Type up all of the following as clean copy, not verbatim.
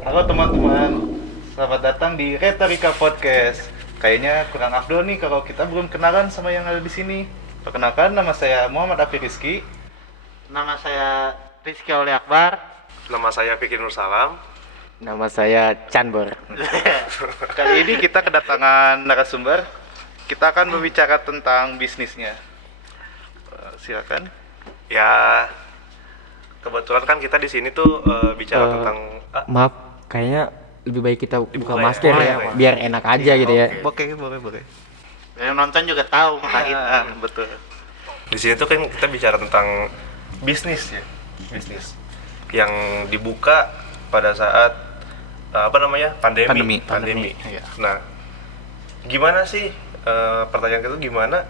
Halo teman-teman, selamat datang di Retorika Podcast. Kayaknya kurang afdol nih kalau kita belum kenalan sama yang ada di sini. Perkenalkan, nama saya Muhammad Afi Rizky. Nama saya Rizky Oleh Akbar. Nama saya Fikri Nur Salam. Nama saya Chanbor. Kali ini kita kedatangan narasumber. Kita akan berbicara tentang bisnisnya. Silakan. Ya, kebetulan kan kita di sini tuh bicara tentang Maaf, kayaknya lebih baik kita buka Dibuka ya? masker Oh, ya, iya. biar enak aja gitu ya. Oke, boleh. Yang nonton juga tahu makanya itu. Betul. di sini tuh kan kita bicara tentang bisnis ya, bisnis yang dibuka pada saat pandemi. Iya. Nah, gimana sih pertanyaan itu gimana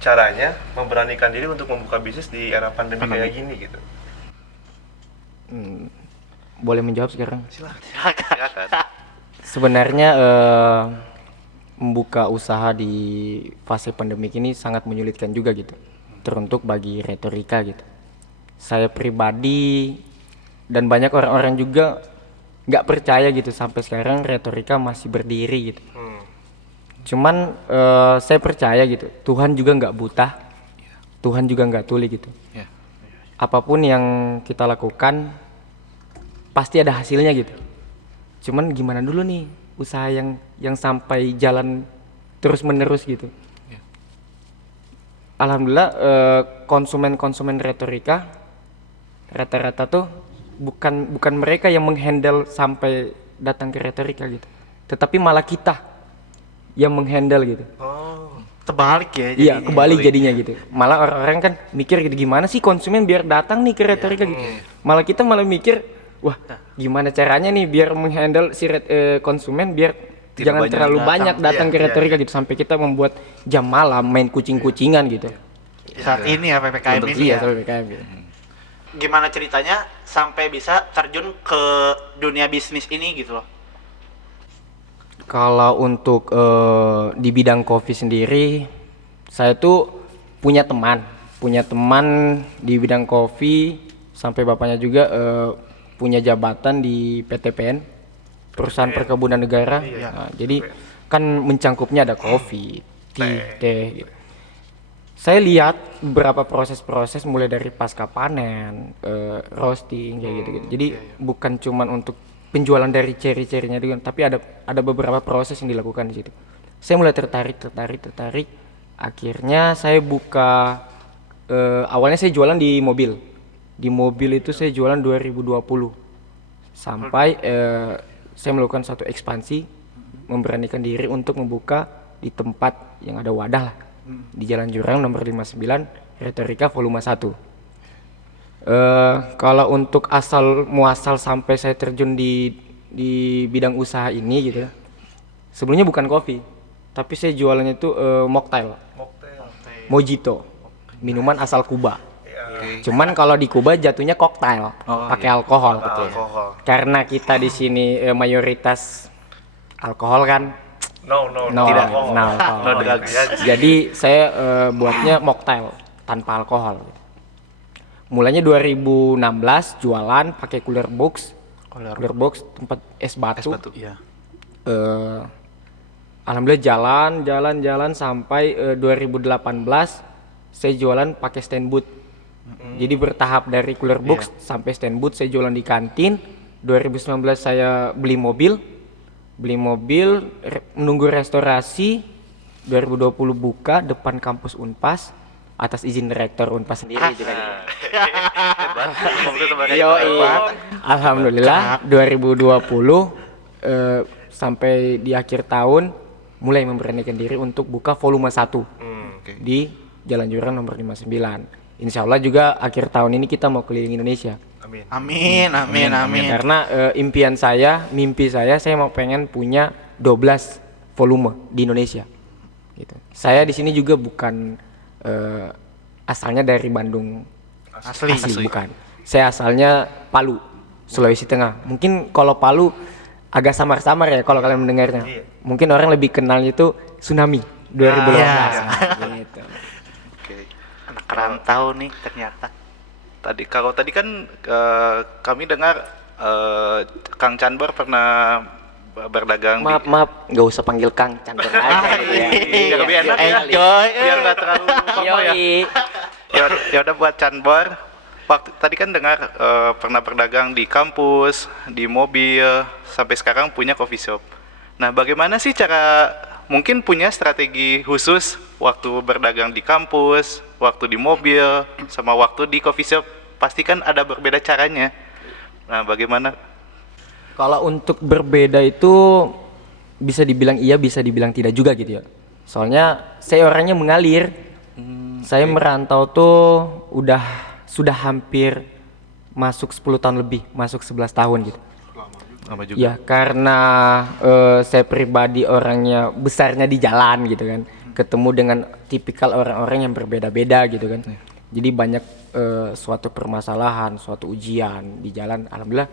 caranya memberanikan diri untuk membuka bisnis di era pandemi kayak gini gitu? Boleh menjawab sekarang? Silakan. Sebenarnya membuka usaha di fase pandemik ini sangat menyulitkan juga gitu, teruntuk bagi retorika gitu. Saya pribadi dan banyak orang-orang juga nggak percaya gitu sampai sekarang retorika masih berdiri gitu. Cuman saya percaya gitu, Tuhan juga nggak buta, Tuhan juga nggak tuli gitu. Apapun yang kita lakukan pasti ada hasilnya gitu. Cuman gimana dulu nih usaha yang sampai jalan terus menerus gitu. Alhamdulillah konsumen retorika rata-rata tuh bukan mereka yang menghandle sampai datang ke retorika gitu, tetapi malah kita yang menghandle gitu. Terbalik ya Iya, jadinya. kebalik jadinya gitu. Malah orang-orang kan mikir gitu, gimana sih konsumen biar datang nih ke retorika gitu. Malah kita mikir, wah, gimana caranya nih biar menghandle si konsumen biar Tidak jangan banyak terlalu datang. banyak datang ke retorika gitu, sampai kita membuat jam malam main kucing-kucingan gitu. Saat ini ya PPKM ini Iya, ya. sampai PKM gitu. Gimana ceritanya sampai bisa terjun ke dunia bisnis ini gitu loh. Kalau untuk di bidang kopi sendiri, saya tuh punya teman di bidang kopi, sampai bapaknya juga punya jabatan di PTPN, Perusahaan Perkebunan Negara. Nah, jadi kan mencangkupnya ada kopi, teh gitu. Saya lihat beberapa proses-proses mulai dari pasca panen, roasting kayak gitu-gitu. Jadi bukan cuman untuk penjualan dari ceri-cerinya doang, tapi ada beberapa proses yang dilakukan di situ. Saya mulai tertarik. Akhirnya saya buka awalnya saya jualan di mobil. Di mobil itu saya jualan 2020. Sampai saya melakukan satu ekspansi, memberanikan diri untuk membuka di tempat yang ada wadah lah. Di Jalan Jurang nomor 59, Retorika volume 1. Kalau untuk asal muasal sampai saya terjun di bidang usaha ini gitu, sebelumnya bukan kopi, tapi saya jualannya itu mocktail, mojito, minuman asal Kuba. Cuman kalau di Kuba jatuhnya koktail, pakai alkohol. Alkohol. Karena kita di sini mayoritas alkohol kan. No, Tidak, alkohol. alkohol. No drugs. Jadi saya buatnya mocktail tanpa alkohol. Mulanya 2016 jualan pakai cooler box tempat es batu. Iya. Alhamdulillah jalan sampai 2018 saya jualan pakai stand booth. Jadi bertahap dari cooler box sampai stand booth saya jualan di kantin. 2019 saya beli mobil menunggu restorasi. 2020 buka depan kampus Unpas atas izin rektor Unpas sendiri juga. Alhamdulillah 2020 sampai di akhir tahun mulai memberanikan diri untuk buka volume 1 di Jalan Jurang nomor 59. Insya Allah juga akhir tahun ini kita mau keliling Indonesia. Amin. Karena mimpi saya mau pengen punya 12 volume di Indonesia. Gitu. Saya di sini juga bukan asalnya dari Bandung Asli. bukan. Saya asalnya Palu, Sulawesi Tengah. Mungkin kalau Palu agak samar-samar ya kalau kalian mendengarnya. Mungkin orang lebih kenalnya itu Tsunami 2018. Gitu. Oke. Anak kerantau nih ternyata. Tadi kan kami dengar Kang Canbor pernah berdagang Maaf, nggak usah panggil Kang, Chandra aja gitu ya. Biar lebih enak ya. Enjoy. Biar nggak terlalu FOMO ya. Yoi. Ya udah buat Canbor. Waktu tadi kan dengar pernah berdagang di kampus, di mobil, sampai sekarang punya coffee shop. Nah, bagaimana sih cara mungkin punya strategi khusus waktu berdagang di kampus, waktu di mobil, sama waktu di coffee shop? Pasti kan ada berbeda caranya. Nah, bagaimana? Kalau untuk berbeda itu bisa dibilang iya, bisa dibilang tidak juga gitu ya. Soalnya saya orangnya mengalir. Saya merantau tuh sudah hampir masuk 10 tahun lebih, masuk 11 tahun gitu. Lama juga. Ya karena saya pribadi orangnya besarnya di jalan gitu kan, ketemu dengan tipikal orang-orang yang berbeda-beda gitu kan. Jadi banyak suatu permasalahan, suatu ujian di jalan. Alhamdulillah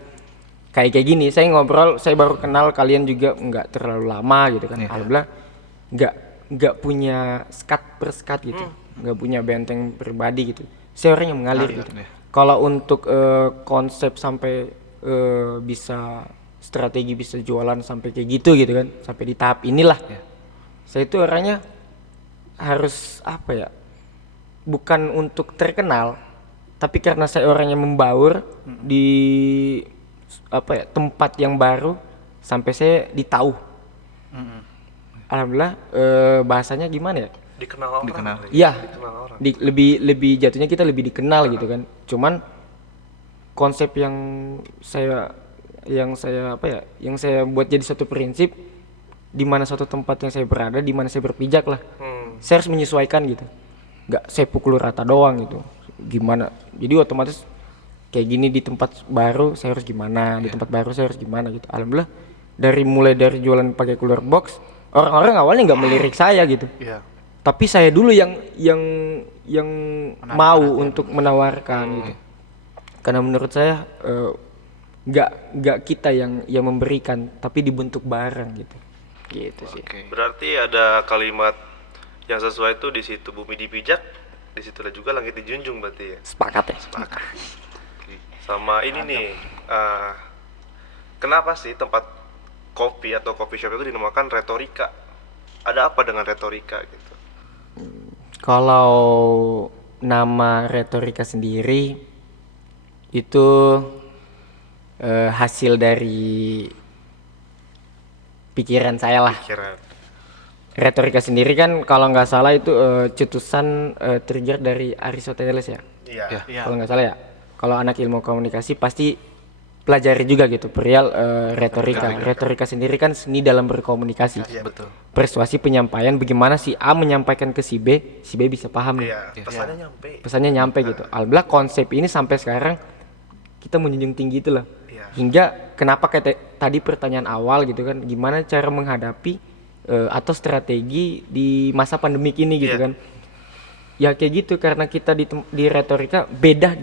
kayak gini, saya ngobrol, saya baru kenal kalian juga nggak terlalu lama gitu kan. Alhamdulillah nggak punya skat per skat gitu, nggak punya benteng pribadi gitu. Saya orang yang mengalir gitu. Kalau untuk konsep sampai bisa strategi bisa jualan sampai kayak gitu kan, sampai di tahap inilah. Saya itu orangnya harus apa ya, bukan untuk terkenal, tapi karena saya orangnya membaur di apa ya, tempat yang baru sampai saya ditahu. Alhamdulillah bahasanya gimana ya, Dikenal orang. iya, Dikenal orang. lebih jatuhnya kita lebih dikenal gitu kan. Cuman konsep yang saya buat jadi satu prinsip, di mana suatu tempat yang saya berada, di mana saya berpijak lah, saya harus menyesuaikan gitu, nggak saya pukul rata doang gitu. Gimana, jadi otomatis kayak gini di tempat baru saya harus gimana, di tempat baru saya harus gimana gitu. Alhamdulillah mulai dari jualan pakai cooler box, orang-orang awalnya nggak melirik saya gitu, tapi saya dulu yang mau untuk menawarkan gitu. Karena menurut saya nggak kita yang memberikan, tapi dibentuk bareng gitu sih. Berarti ada kalimat yang sesuai itu, di situ bumi dipijak, di situ juga langit dijunjung berarti ya. Sepakat ya. Sama ini nih, kenapa sih tempat kopi atau coffee shop itu dinamakan retorika? Ada apa dengan retorika gitu? Kalau nama retorika sendiri itu hasil dari pikiran saya lah. Kira Retorika sendiri kan kalau nggak salah itu cetusan terjadi dari Aristoteles ya. iya. Kalau nggak salah ya. Kalau anak ilmu komunikasi pasti pelajari juga gitu perihal retorika. Retorika sendiri kan seni dalam berkomunikasi. Iya, betul. Persuasi penyampaian, bagaimana si A menyampaikan ke si B bisa paham nih. Iya, pesannya nyampe. Pesannya nyampe gitu. Alhamdulillah konsep ini sampai sekarang kita menjunjung tinggi itu lah. Iya. Hingga kenapa kayak tadi pertanyaan awal gitu kan, gimana cara menghadapi atau strategi di masa pandemik ini gitu Iya. kan. Ya kayak gitu, karena kita di retorika beda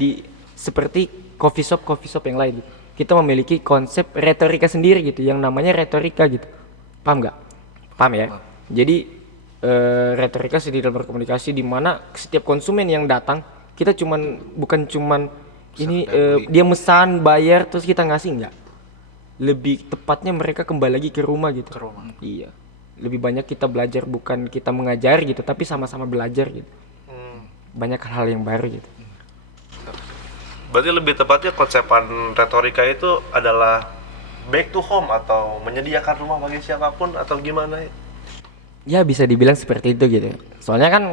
seperti coffee shop yang lain gitu. Kita memiliki konsep retorika sendiri gitu, yang namanya retorika gitu. Paham nggak? Paham ya? Jadi retorika sendiri dalam berkomunikasi, di mana setiap konsumen yang datang, kita bukan cuman ini dia mesan bayar terus kita ngasih, enggak. Lebih tepatnya mereka kembali lagi ke rumah gitu. Iya. Lebih banyak kita belajar, bukan kita mengajar gitu, tapi sama-sama belajar gitu. Banyak hal yang baru gitu. Berarti lebih tepatnya konsepan retorika itu adalah back to home atau menyediakan rumah bagi siapapun atau gimana? Ya bisa dibilang seperti itu gitu. Soalnya kan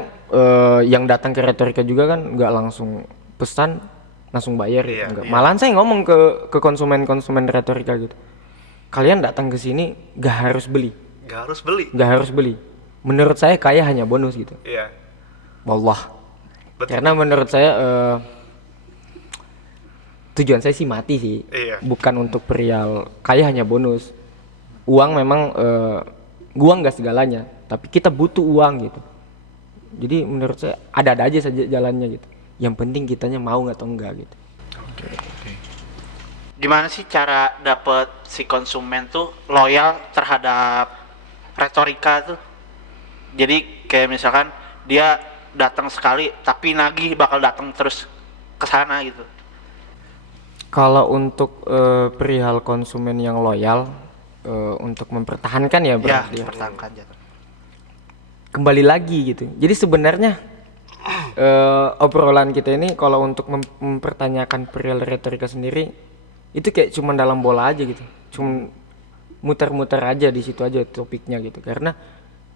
yang datang ke retorika juga kan nggak langsung pesan langsung bayar gitu. Iya, Enggak. iya. Malahan saya ngomong ke konsumen retorika gitu. Kalian datang ke sini nggak harus beli. Nggak harus beli. Menurut saya kaya hanya bonus gitu. Iya. Wallah. Betul. Karena menurut saya tujuan saya sih mati sih. Iya. Bukan untuk perihal kaya hanya bonus. Uang memang uang nggak segalanya, tapi kita butuh uang gitu. Jadi menurut saya ada aja saja jalannya gitu. Yang penting kitanya mau atau enggak gitu. Gimana sih cara dapet si konsumen tuh loyal terhadap retorika tuh? Jadi kayak misalkan dia datang sekali tapi nagih bakal datang terus ke sana gitu. Kalau untuk perihal konsumen yang loyal, untuk mempertahankan ya Ya, berarti ya. dipertahankan jatuh. Kembali lagi gitu. Jadi sebenarnya obrolan kita ini kalau untuk mempertanyakan perihal retorika sendiri itu kayak cuman dalam bola aja gitu. Cuman muter-muter aja di situ aja topiknya gitu. Karena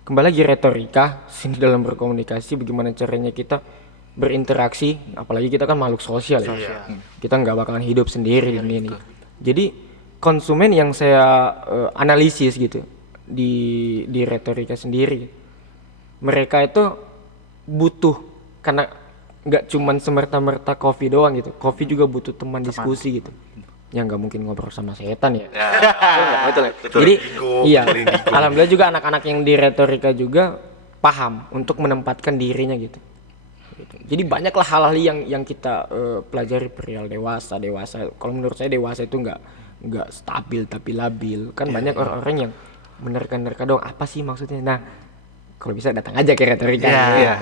kembali lagi retorika sini dalam berkomunikasi bagaimana caranya kita berinteraksi, apalagi kita kan makhluk sosial ya. Kita nggak bakalan hidup sendiri di dunia ini. Jadi konsumen yang saya analisis gitu di retorika sendiri, mereka itu butuh, karena nggak cuman semerta-merta kopi doang gitu. Kopi juga butuh teman diskusi gitu. Ya nggak mungkin ngobrol sama setan ya. Betul nggak? Jadi iya, alhamdulillah juga anak-anak yang di retorika juga paham untuk menempatkan dirinya gitu. Jadi banyaklah hal-hal yang kita pelajari perihal dewasa. Kalau menurut saya dewasa itu nggak stabil tapi labil. Kan banyak orang-orang yang menerka-nerka dong. Apa sih maksudnya? Nah, kalau bisa datang aja ke retorika. Iya.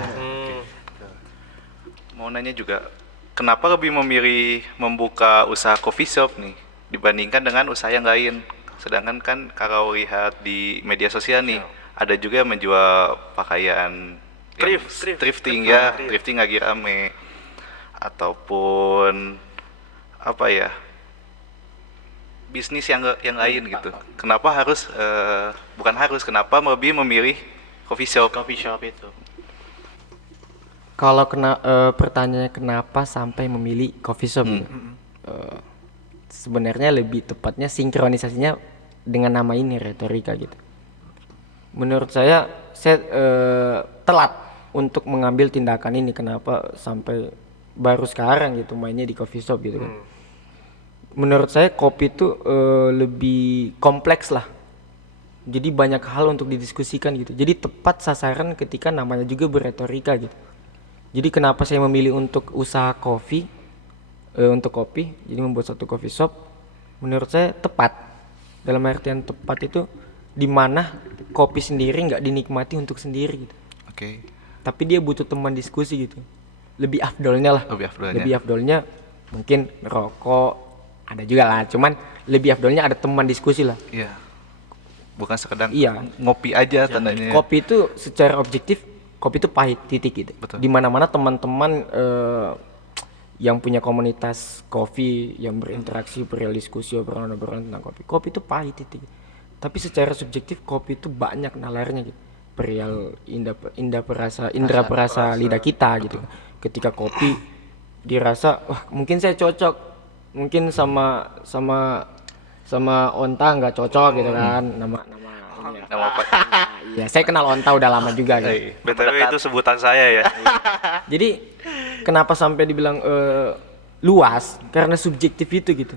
Mau nanya juga, kenapa lebih memilih membuka usaha coffee shop nih dibandingkan dengan usaha yang lain? Sedangkan kan kalau lihat di media sosial nih, ada juga yang menjual pakaian thrifting ya, thrifting lagi rame, ataupun apa ya, bisnis yang lain gitu. Kenapa harus bukan harus, kenapa lebih memilih coffee shop? Coffee shop itu. Kalau pertanyaannya kenapa sampai memilih coffee shop gitu? Sebenarnya lebih tepatnya sinkronisasinya dengan nama ini retorika gitu. Menurut saya telat untuk mengambil tindakan ini. Kenapa sampai baru sekarang gitu mainnya di coffee shop gitu kan? Menurut saya kopi itu lebih kompleks lah. Jadi banyak hal untuk didiskusikan gitu. Jadi tepat sasaran ketika namanya juga berretorika gitu. Jadi kenapa saya memilih untuk usaha kopi, untuk kopi, jadi membuat satu coffee shop, menurut saya tepat. Dalam artian tepat itu di mana kopi sendiri nggak dinikmati untuk sendiri gitu. Oke. Tapi dia butuh teman diskusi gitu. Lebih afdolnya lah. Lebih afdolnya mungkin rokok ada juga lah, cuman lebih afdolnya ada teman diskusi lah. Iya. Bukan sekedar Iya. ngopi aja tandanya. Kopi itu secara objektif kopi itu pahit titik gitu. Betul. Di mana-mana teman-teman yang punya komunitas kopi yang berinteraksi, perihal diskusi, obrolan-obrolan tentang kopi. Kopi itu pahit titik. Tapi secara subjektif kopi itu banyak nalarnya gitu. Perihal indera perasa lidah kita gitu. Ketika kopi dirasa wah mungkin saya cocok, mungkin sama onta nggak cocok gitu kan, nama ini ya. Nama apa? Iya, saya kenal onta udah lama juga gitu. BTW itu sebutan saya ya. Jadi kenapa sampai dibilang luas? Karena subjektif itu gitu.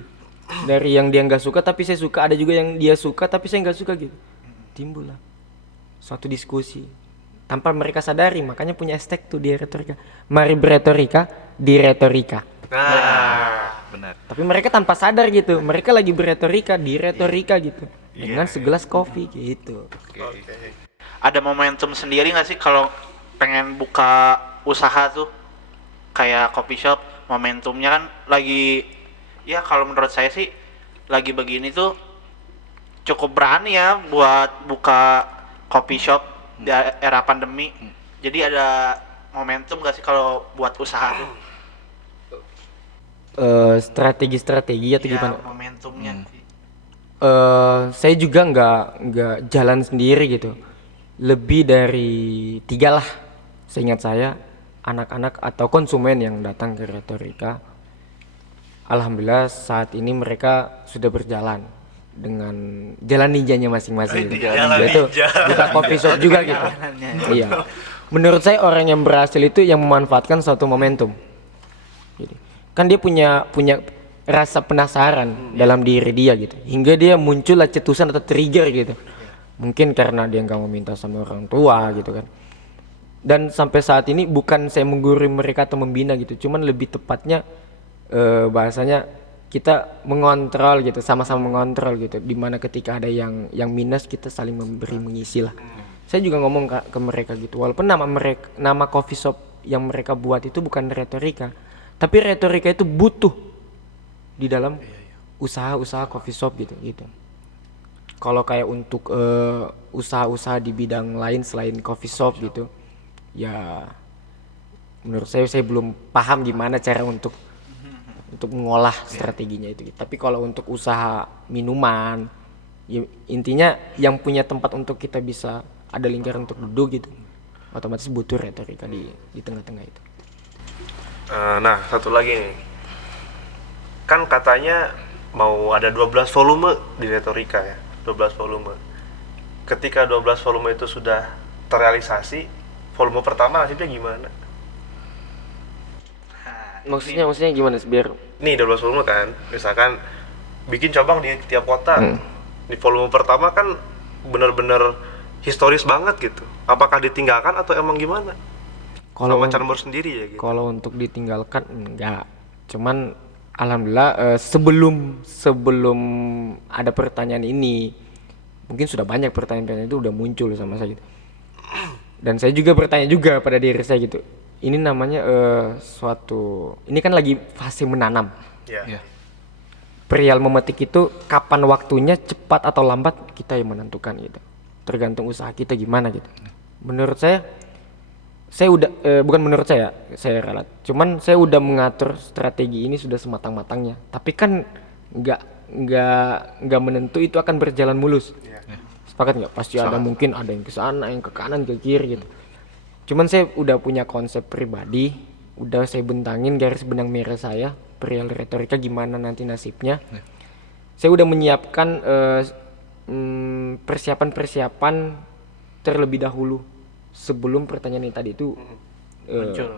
Dari yang dia nggak suka tapi saya suka, ada juga yang dia suka tapi saya nggak suka gitu. Timbul lah suatu diskusi tanpa mereka sadari, makanya punya hashtag tuh di retorika. Mari beretorika di retorika. Benar. Tapi mereka tanpa sadar gitu, mereka lagi beretorika di retorika gitu. Dengan segelas kopi gitu. Ada momentum sendiri nggak sih kalau pengen buka usaha tuh kayak coffee shop? Momentumnya kan lagi, ya kalau menurut saya sih lagi begini tuh cukup berani ya buat buka coffee shop di era pandemi. Jadi ada momentum nggak sih kalau buat usaha tuh? Strategi atau Ya, gimana? momentumnya sih. Saya juga nggak jalan sendiri gitu. Lebih dari 3 lah, seingat saya, anak-anak atau konsumen yang datang ke retorika. Alhamdulillah saat ini mereka sudah berjalan dengan jalan ninjanya masing-masing gitu. Yaitu buka coffee shop juga gitu. Iya. Menurut saya orang yang berhasil itu yang memanfaatkan suatu momentum. Jadi, kan dia punya rasa penasaran dalam diri dia gitu, hingga dia muncullah cetusan atau trigger gitu. Mungkin karena dia nggak mau minta sama orang tua gitu kan. Dan sampai saat ini bukan saya menggurui mereka atau membina gitu, cuman lebih tepatnya bahasanya kita mengontrol gitu, sama-sama mengontrol gitu. Dimana ketika ada yang minus kita saling memberi mengisi lah. Saya juga ngomong ke mereka gitu, walaupun nama coffee shop yang mereka buat itu bukan retorika, tapi retorika itu butuh di dalam usaha-usaha coffee shop gitu gitu. Kalau kayak untuk usaha-usaha di bidang lain selain coffee shop gitu, ya menurut saya belum paham gimana cara untuk mengolah strateginya itu. Tapi kalau untuk usaha minuman, ya intinya yang punya tempat untuk kita bisa ada lingkaran untuk duduk gitu, otomatis butuh retorika di tengah-tengah itu. Nah, satu lagi nih. Kan katanya mau ada 12 volume di retorika ya. 12 volume. Ketika 12 volume itu sudah terrealisasi, volume pertama nasibnya gimana? Maksudnya gimana sih biar Nih 12 volume kan, misalkan bikin cabang di tiap kota. Di volume pertama kan benar-benar historis banget gitu. Apakah ditinggalkan atau emang gimana? Sama Canbor sendiri ya gitu. kalau untuk ditinggalkan enggak. Cuman alhamdulillah sebelum ada pertanyaan ini mungkin sudah banyak pertanyaan itu udah muncul sama saya gitu. Dan saya juga bertanya juga pada diri saya gitu. Ini namanya ini kan lagi fase menanam. Ya. Perihal memetik itu kapan waktunya, cepat atau lambat kita yang menentukan gitu. Tergantung usaha kita gimana gitu. Menurut saya udah bukan menurut saya ralat. Cuman saya udah mengatur strategi ini sudah sematang-matangnya. Tapi kan nggak menentu itu akan berjalan mulus. Sepakat nggak? Pasti ada mungkin ada yang ke sana, yang ke kanan, ke kiri gitu. Cuman saya udah punya konsep pribadi, udah saya bentangin garis benang merah saya perihal retorika gimana nanti nasibnya. Saya udah menyiapkan persiapan terlebih dahulu sebelum pertanyaan ini tadi itu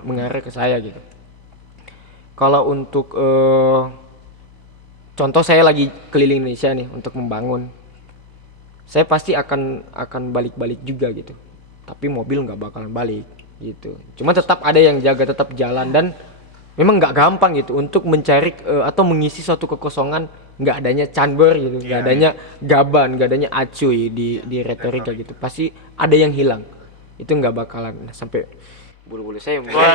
mengarah ke saya gitu. Kalau untuk contoh saya lagi keliling Indonesia nih untuk membangun, saya pasti akan balik-balik juga gitu. Tapi mobil nggak bakalan balik gitu. Cuma tetap ada yang jaga, tetap jalan, dan memang nggak gampang gitu untuk mencari atau mengisi suatu kekosongan nggak adanya Canbor gitu, nggak adanya Gaban, nggak adanya Acuy di retorika gitu. Pasti ada yang hilang. Itu nggak bakalan sampai bulu-bulu saya gitu. Iya,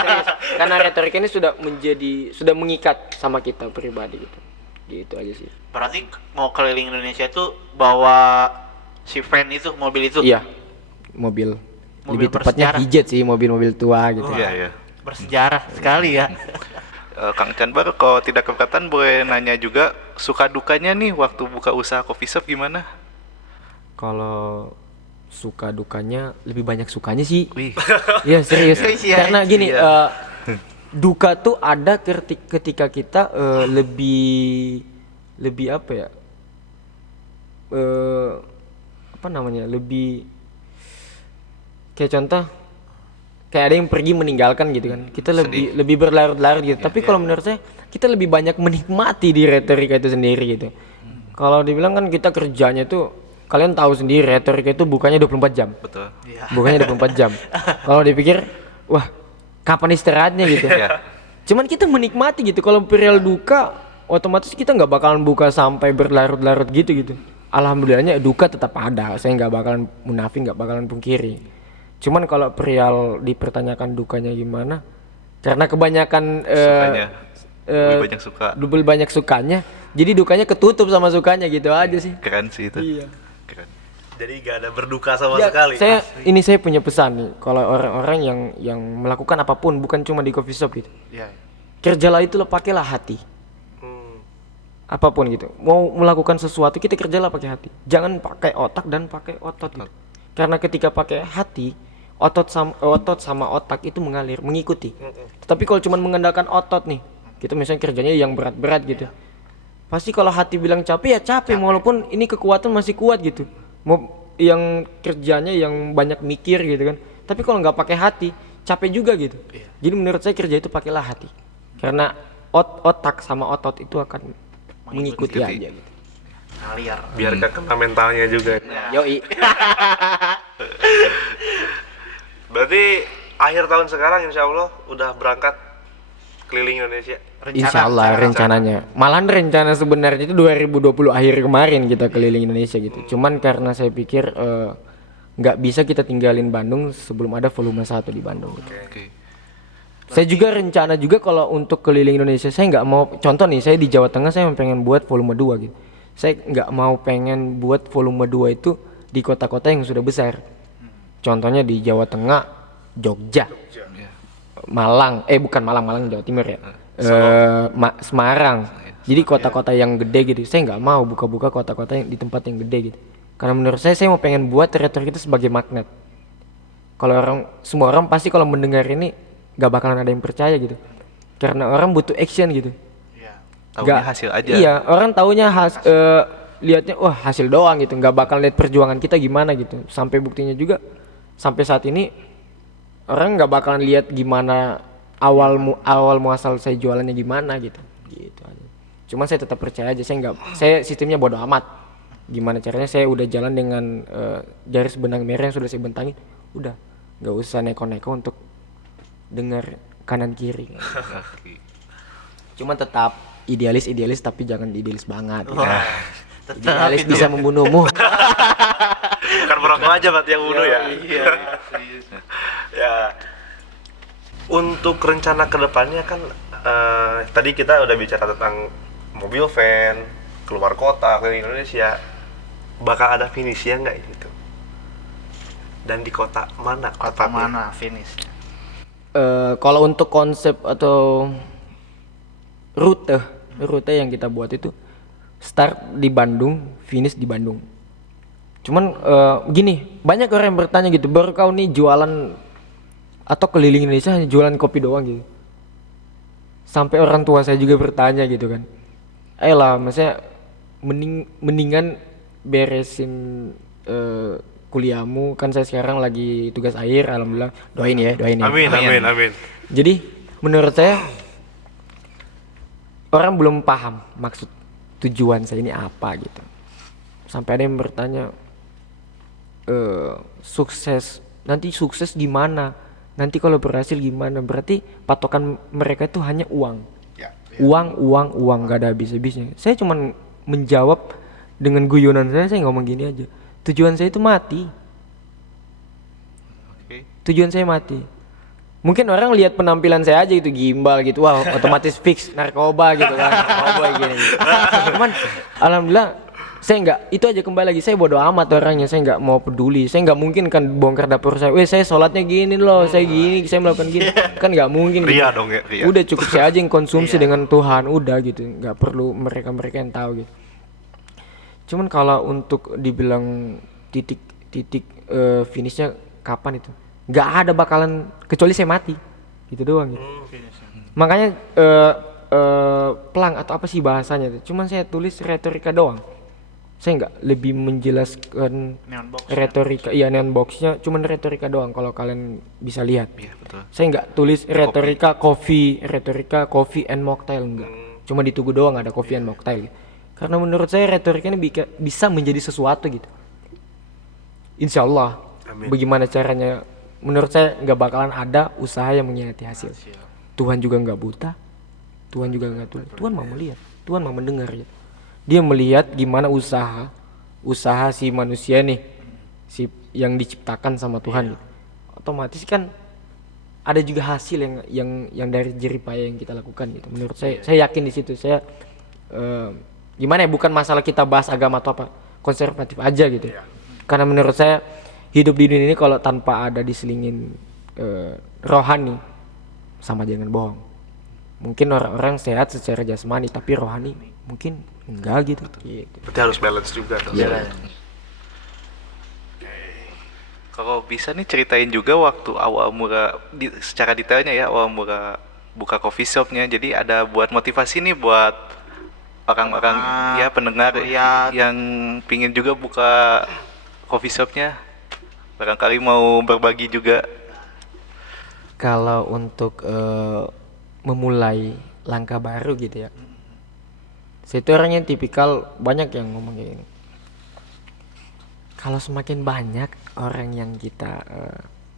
serius. Karena retorika ini sudah mengikat sama kita pribadi gitu. Gitu aja sih. Berarti mau keliling Indonesia tuh bawa si van itu, mobil itu? Iya. Mobil lebih tepatnya bersejarah. hijet sih, mobil-mobil tua gitu. Iya. Bersejarah sekali ya. Kang Canbor, kalau tidak keberatan boleh nanya juga suka dukanya nih waktu buka usaha coffee shop gimana? Kalau suka dukanya lebih banyak sukanya sih. Wih. Iya serius. Iya, Karena gini, duka tuh ada ketika kita lebih apa ya? Apa namanya? Lebih kayak contoh kayak ada yang pergi meninggalkan gitu kan. Kita lebih berlarut-larut gitu. Tapi kalau menurut saya kita lebih banyak menikmati di retorika itu sendiri gitu. Kalau dibilang kan kita kerjanya tuh, kalian tahu sendiri retorika itu bukannya 24 jam. Betul. Bukannya 24 jam. Kalau dipikir, wah, kapan istirahatnya gitu. Cuman kita menikmati gitu. Kalau perihal duka, otomatis kita nggak bakalan buka sampai berlarut-larut gitu. Alhamdulillahnya duka tetap ada. Saya nggak bakalan munafik, nggak bakalan pungkiri. Cuman kalau perihal dipertanyakan dukanya gimana, karena kebanyakan Sukanya. Lebih banyak suka. double banyak sukanya, jadi dukanya ketutup sama sukanya gitu aja sih. Keren sih itu. Iya. Keren. Jadi gak ada berduka sama Ya, sekali. saya punya pesan nih, kalau orang-orang yang melakukan apapun, bukan cuma di coffee shop gitu. Iya. Kerjalah itu, pakailah hati. Apapun gitu. Mau melakukan sesuatu, kita kerjalah pakai hati. Jangan pakai otak dan pakai otot gitu. Karena ketika pakai hati, otot sama otak itu mengalir, mengikuti. Tapi kalau cuma mengandalkan otot nih, kita misalnya kerjanya yang berat-berat gitu. Pasti kalau hati bilang capek ya capek, walaupun ini kekuatan masih kuat gitu. Mau yang kerjanya yang banyak mikir gitu kan. Tapi kalau nggak pakai hati, capek juga gitu. Jadi menurut saya kerja itu pakailah hati. Karena otak sama otot itu akan mengikuti aja gitu. Ngalir. Biar gak kena mentalnya juga. Yoi. Berarti akhir tahun sekarang insya Allah udah berangkat keliling Indonesia. Insya Allah rencananya. Malahan rencana sebenarnya itu 2020 akhir kemarin kita keliling Indonesia gitu. Cuman karena saya pikir nggak bisa kita tinggalin Bandung sebelum ada volume 1 di Bandung gitu. Oke. Saya juga rencana juga kalau untuk keliling Indonesia, saya nggak mau, contoh nih, saya di Jawa Tengah saya pengen buat volume 2 gitu. Saya nggak mau pengen buat volume 2 itu di kota-kota yang sudah besar. Contohnya di Jawa Tengah, Jogja, Malang, bukan Malang, Malang Jawa Timur ya. Semarang. Jadi kota-kota yang gede gitu. Saya nggak mau buka-buka kota-kota yang di tempat yang gede gitu. Karena menurut saya mau pengen buat retorika itu sebagai magnet. Kalau semua orang pasti kalau mendengar ini gak bakalan ada yang percaya gitu, karena orang butuh action gitu. Taunya hasil aja. Iya, orang taunya lihatnya wah hasil doang gitu, nggak bakal lihat perjuangan kita gimana gitu. Sampai buktinya juga sampai saat ini orang nggak bakalan lihat gimana awal muasal saya jualannya gimana gitu aja. Cuman saya tetap percaya aja, saya sistemnya bodo amat gimana caranya. Saya udah jalan dengan garis benang merah yang sudah saya bentangin, udah nggak usah neko-neko untuk dengar kanan kiri. Cuman tetap idealis tapi jangan idealis banget. Idealis bisa membunuhmu. Bukan merokok aja berarti yang bunuh ya. Iya. Ya. Untuk rencana kedepannya kan tadi kita udah bicara tentang mobil van, keluar kota, keliling Indonesia. Bakal ada finishnya nggak gitu? Dan di kota mana? Kota mana finish? Kalau untuk konsep atau rute yang kita buat itu start di Bandung, finish di Bandung. Cuman gini, banyak orang yang bertanya gitu, baru kau nih jualan atau keliling Indonesia hanya jualan kopi doang gitu. Sampai orang tua saya juga bertanya gitu kan. Ayolah, maksudnya mendingan beresin kuliahmu, kan saya sekarang lagi tugas akhir, alhamdulillah, doain ya. Amin. Jadi menurut saya orang belum paham maksud tujuan saya ini apa gitu. Sampai ada yang bertanya sukses gimana, nanti kalau berhasil gimana. Berarti patokan mereka itu hanya uang. Uang gak ada habis-habisnya. Saya cuman menjawab dengan guyonan saya ngomong gini aja, tujuan saya itu mati. Tujuan saya mati. Mungkin orang lihat penampilan saya aja gitu, gimbal gitu, wah otomatis fix narkoba gitu kan, narkoba gini. Cuman alhamdulillah saya nggak, itu aja kembali lagi, saya bodo amat orangnya, saya nggak mau peduli. Saya nggak mungkin kan bongkar dapur saya, saya sholatnya gini loh, saya gini, saya melakukan gini, kan nggak mungkin. Ria gitu. dong ya, ria. Udah cukup saya aja yang konsumsi dengan Tuhan, udah gitu, nggak perlu mereka yang tahu gitu. Cuman kalau untuk dibilang titik finishnya kapan itu, nggak ada bakalan kecuali saya mati, gitu doang gitu. Makanya pelang atau apa sih bahasanya itu, cuman saya tulis retorika doang. Saya nggak lebih menjelaskan retorika, iya neon boxnya, cuman retorika doang. Kalau kalian bisa lihat, Iya, betul. saya nggak tulis retorika coffee and mocktail, enggak. Cuma di Tugu doang ada coffee and mocktail. Karena menurut saya retorika ini bisa menjadi sesuatu gitu. Insya Allah. Amin. Bagaimana caranya? Menurut saya nggak bakalan ada usaha yang mengkhianati hasil. Tuhan juga nggak buta. Tuhan juga nggak tuli. Tuhan mau melihat. Tuhan mau mendengar. Gitu. Dia melihat gimana usaha si manusia nih, yang diciptakan sama Tuhan. Gitu. Otomatis kan ada juga hasil yang dari jerih payah yang kita lakukan gitu. Menurut saya yakin di situ. Saya gimana ya, bukan masalah kita bahas agama atau apa, konservatif aja gitu. Karena menurut saya hidup di dunia ini kalau tanpa ada diselingin rohani, sama aja dengan bohong. Mungkin orang-orang sehat secara jasmani tapi rohani mungkin enggak gitu. Berarti harus balance juga. Kalau bisa nih ceritain juga waktu awal mula secara detailnya ya, awal mula buka coffee shopnya. Jadi ada buat motivasi nih buat orang-orang ya pendengar yang pingin juga buka coffee shopnya, barangkali mau berbagi juga. Kalau untuk memulai langkah baru gitu ya, saya itu orangnya tipikal, banyak yang ngomong kayak gini, kalau semakin banyak orang yang kita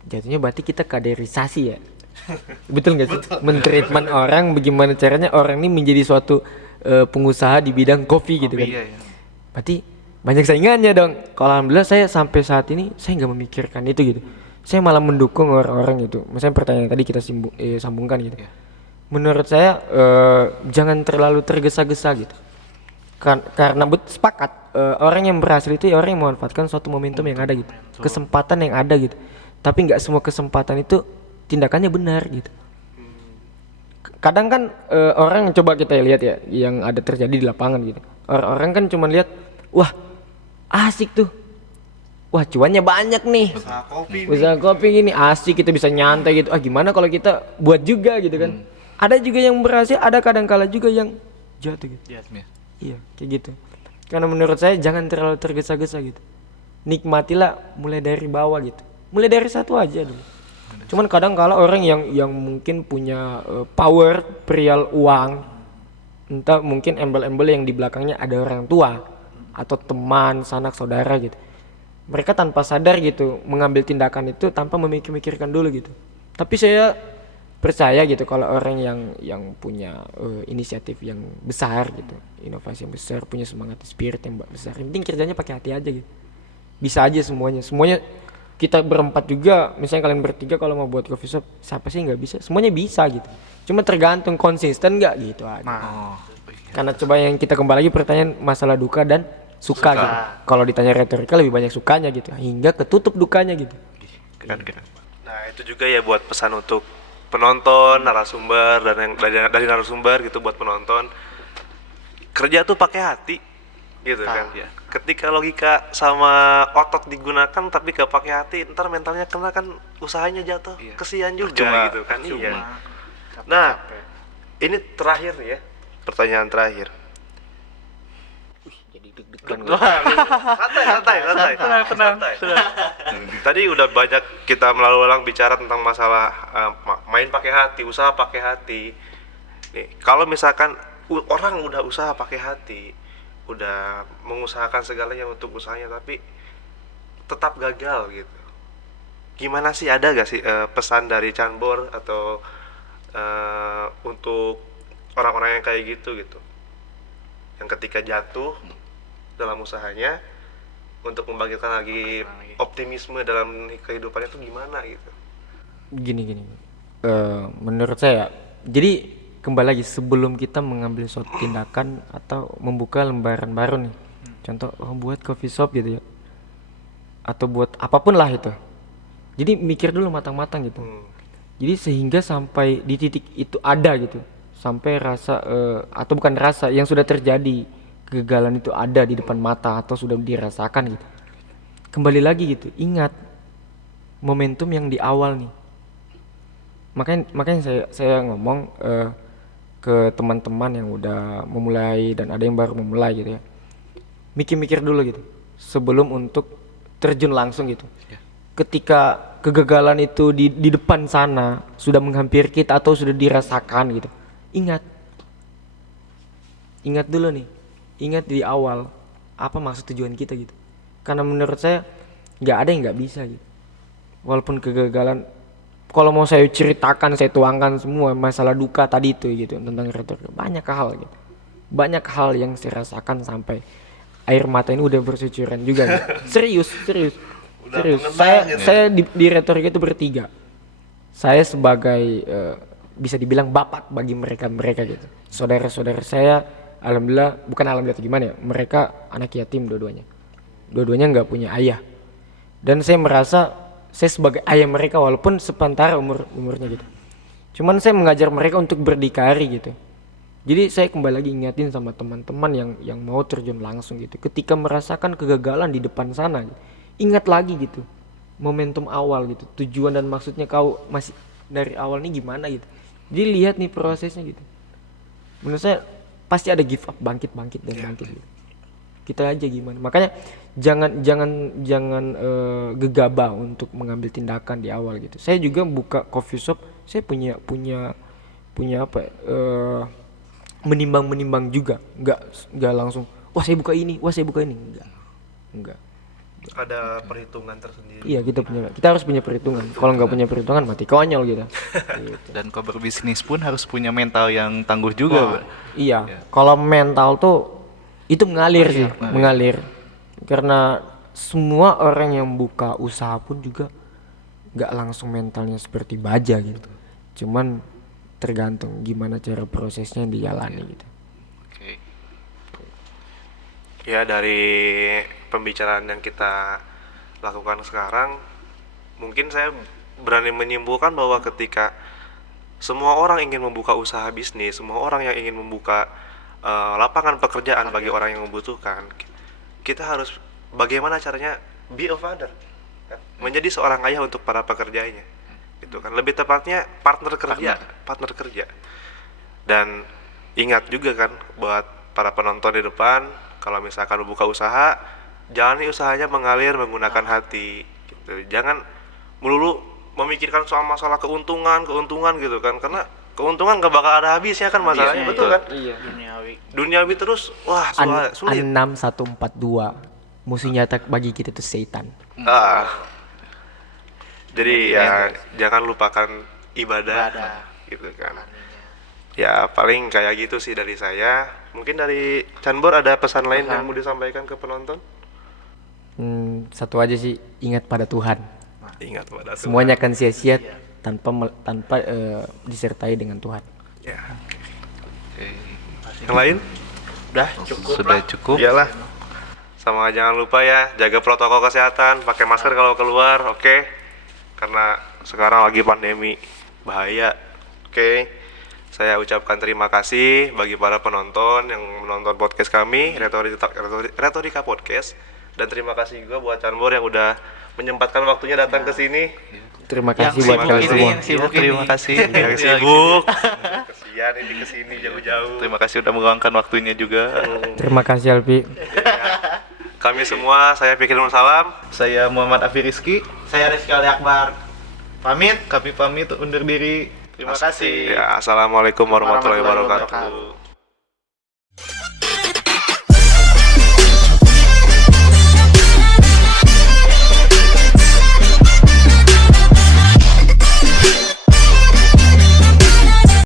jatuhnya berarti kita kaderisasi ya. Betul nggak sih? Men-treatment orang, bagaimana caranya orang ini menjadi suatu pengusaha di bidang kopi gitu kan. Iya. Berarti banyak saingannya dong. Kalau alhamdulillah saya sampai saat ini saya nggak memikirkan itu gitu. Saya malah mendukung orang-orang itu. Misalnya pertanyaan tadi kita sambungkan gitu. Menurut saya jangan terlalu tergesa-gesa gitu. Karena sepakat orang yang berhasil itu ya orang yang memanfaatkan suatu momentum yang ada gitu, kesempatan yang ada gitu. Tapi nggak semua kesempatan itu tindakannya benar gitu. Kadang kan orang coba kita lihat ya yang ada terjadi di lapangan gitu. Orang kan cuma lihat, wah asik tuh, wah cuannya banyak nih, usaha kopi gini asik, kita bisa nyantai gitu. Gimana kalau kita buat juga gitu kan? Ada juga yang berhasil, ada kadang kala juga yang jatuh gitu. Iya kayak gitu. Karena menurut saya jangan terlalu tergesa-gesa gitu. Nikmatilah mulai dari bawah gitu. Mulai dari satu aja dulu. Cuman kadang kala orang yang mungkin punya power, perial uang, entah mungkin embel-embel yang di belakangnya ada orang tua atau teman, sanak saudara gitu. Mereka tanpa sadar gitu mengambil tindakan itu tanpa memikirkan dulu gitu. Tapi saya percaya gitu kalau orang yang punya inisiatif yang besar gitu, inovasi yang besar, punya semangat spirit yang besar, yang penting kerjanya pakai hati aja gitu. Bisa aja semuanya kita berempat juga, misalnya kalian bertiga kalau mau buat coffee shop, siapa sih nggak bisa? Semuanya bisa gitu. Cuma tergantung konsisten nggak gitu aja. Karena coba yang kita kembali lagi pertanyaan masalah duka dan suka. Gitu. Kalau ditanya retorika lebih banyak sukanya gitu, hingga ketutup dukanya gitu. Keren. Nah itu juga ya buat pesan untuk penonton, narasumber dan yang dari narasumber gitu buat penonton, kerja tuh pakai hati gitu kan. Ketika logika sama otot digunakan tapi gak pakai hati, ntar mentalnya kena kan, usahanya jatuh, kesian juga gitu kan. Iya. Nah ini terakhir nih ya, pertanyaan terakhir. Santai. Tadi udah banyak kita melalui bicara tentang masalah main pakai hati, usaha pakai hati. Nih, kalau misalkan orang udah usaha pakai hati, udah mengusahakan segalanya untuk usahanya tapi tetap gagal gitu. Gimana sih, ada gak sih pesan dari Canbor atau untuk orang-orang yang kayak gitu? Yang ketika jatuh dalam usahanya, untuk membangkitkan lagi optimisme dalam kehidupannya tuh gimana gitu? Gini. Menurut saya, jadi kembali lagi sebelum kita mengambil suatu tindakan atau membuka lembaran baru nih, contoh buat coffee shop gitu ya, atau buat apapun lah itu. Jadi mikir dulu matang-matang gitu. Jadi sehingga sampai di titik itu ada gitu, sampai rasa atau bukan rasa yang sudah terjadi, kegagalan itu ada di depan mata atau sudah dirasakan gitu. Kembali lagi gitu, ingat momentum yang di awal nih. Makanya saya ngomong ke teman-teman yang udah memulai dan ada yang baru memulai gitu ya. Mikir-mikir dulu gitu sebelum untuk terjun langsung gitu. Ketika kegagalan itu di depan sana sudah menghampiri kita atau sudah dirasakan gitu, ingat dulu nih, ingat di awal apa maksud tujuan kita gitu. Karena menurut saya nggak ada yang nggak bisa gitu. Walaupun kegagalan, kalau mau saya ceritakan, saya tuangkan semua masalah duka tadi itu gitu tentang retorika, banyak hal gitu, banyak hal yang saya rasakan sampai air mata ini udah bercucuran juga gitu. serius saya di retorika itu bertiga. Saya sebagai bisa dibilang bapak bagi mereka gitu. Saudara-saudara saya, bukan alhamdulillah gimana ya, mereka anak yatim dua-duanya nggak punya ayah, dan saya merasa saya sebagai ayah mereka walaupun sepantara umurnya gitu. Cuman saya mengajar mereka untuk berdikari gitu. Jadi saya kembali lagi ingatin sama teman-teman yang mau terjun langsung gitu, ketika merasakan kegagalan di depan sana gitu, ingat lagi gitu momentum awal gitu, tujuan dan maksudnya kau masih dari awal nih gimana gitu. Jadi lihat nih prosesnya gitu. Menurut saya pasti ada give up, bangkit gitu. Kita aja gimana. Makanya jangan gegabah untuk mengambil tindakan di awal gitu. Saya juga buka coffee shop, saya punya apa menimbang juga, nggak langsung wah saya buka ini, enggak. Ada perhitungan tersendiri. Iya, kita harus punya perhitungan. Kalau nggak punya perhitungan mati konyol gitu. Dan kalau berbisnis pun harus punya mental yang tangguh juga, Pak. Iya. Kalau mental tuh itu mengalir. Karena semua orang yang buka usaha pun juga nggak langsung mentalnya seperti baja gitu. Cuman tergantung gimana cara prosesnya yang dijalani gitu. Oke. Ya, dari pembicaraan yang kita lakukan sekarang, mungkin saya berani menyimpulkan bahwa ketika semua orang ingin membuka usaha bisnis, semua orang yang ingin membuka lapangan pekerjaan bagi orang yang membutuhkan, kita harus bagaimana caranya be a father, kan? Menjadi seorang ayah untuk para pekerjanya, gitu kan? Lebih tepatnya partner kerja. Dan ingat juga kan buat para penonton di depan, kalau misalkan membuka usaha, jalani usahanya mengalir menggunakan hati, gitu. Jangan melulu memikirkan soal masalah keuntungan gitu kan, karena keuntungan gak bakal ada habisnya kan masalahnya, betul kan? Iya. Duniawi terus, wah sulit. 6142 musuh nyata bagi kita itu setan. Jadi ya jangan lupakan ibadah, gitu kan. Ya paling kayak gitu sih dari saya. Mungkin dari Canbor ada pesan lain yang mau disampaikan ke penonton? Satu aja sih, ingat pada Tuhan. Ingat pada Tuhan. Semuanya akan sia-sia tanpa disertai dengan Tuhan. Ya. Oke. Yang lain? Udah cukup Sudah lah. cukup. Iyalah. Sama jangan lupa ya, jaga protokol kesehatan, pakai masker kalau keluar, oke? Karena sekarang lagi pandemi, bahaya. Oke. Saya ucapkan terima kasih bagi para penonton yang menonton podcast kami, Retorika Podcast, dan terima kasih juga buat Canbor yang udah menyempatkan waktunya datang ke sini. Terima Yang kasih buat sibuk kalian ini, semua. yang sibuk Terima ini. kasih. Yang sibuk. Kesian ini kesini jauh-jauh. Terima kasih udah meluangkan waktunya juga. Terima kasih Alpi. Kami semua, saya Fikri Nur Salam. Saya Muhammad Afi Rizky. Saya Rizky Ali Akbar. Pamit. Kami pamit undur diri. Terima kasih. Ya, assalamualaikum warahmatullahi Warahmatullahi wabarakatuh. wabarakatuh.